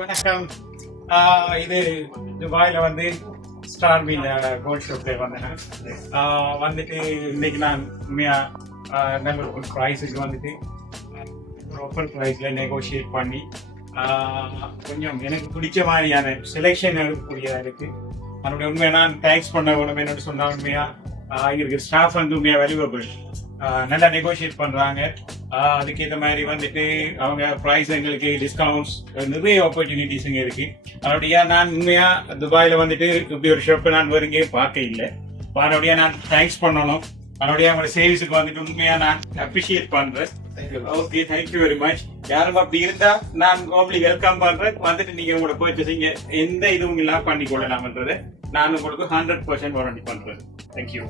வணக்கம். இது துபாயில் வந்து ஸ்டார் மீன் கோல்ட் ஷாப்ல வந்தேன். வந்துட்டு இன்னைக்கு நான் உண்மையாக நல்ல ஒரு ப்ரைஸுக்கு வந்துட்டு ப்ராப்பர் ப்ரைஸில் நெகோஷியேட் பண்ணி கொஞ்சம் எனக்கு பிடிச்ச மாதிரியான செலெக்ஷன் எடுக்கக்கூடியதாக இருக்குது. அதனுடைய உண்மையை நான் தேங்க்ஸ் பண்ண உடனே என்னென்னு சொன்னால் உண்மையாக இருக்கு ஸ்டாஃப் வந்து உண்மையாக வேல்யூபிள், நல்லா நெகோஷியேட் பண்ணுறாங்க. அதுக்கேற்ற மாதிரி வந்துட்டு அவங்க ப்ரைஸ் எங்களுக்கு டிஸ்கவுண்ட்ஸ் நிறைய ஆப்பர்ச்சுனிட்டிஸ் இங்கே இருக்கு. அதனுடைய நான் உண்மையாக துபாயில் வந்துட்டு இப்படி ஒரு ஷாப்பை நான் வருங்கே பார்க்க இல்லை. அதனுடைய நான் தேங்க்ஸ் பண்ணணும். அதனுடைய அவங்களோட சேவிஸுக்கு வந்துட்டு உண்மையாக நான் அப்ரிஷியேட் பண்ணுறேன். Okay, thank you very much. யாரும் அப்படி இருந்தா நான் உங்களை வெல்கம் பண்றேன். வந்துட்டு நீங்க உங்களோட பர்ச்சேசிங்க எந்த இதுவும் இல்லாம பண்ணி கொள்ளலாம்ன்றது நான் உங்களுக்கு 100% வாரண்டி பண்றேன். தேங்க்யூ.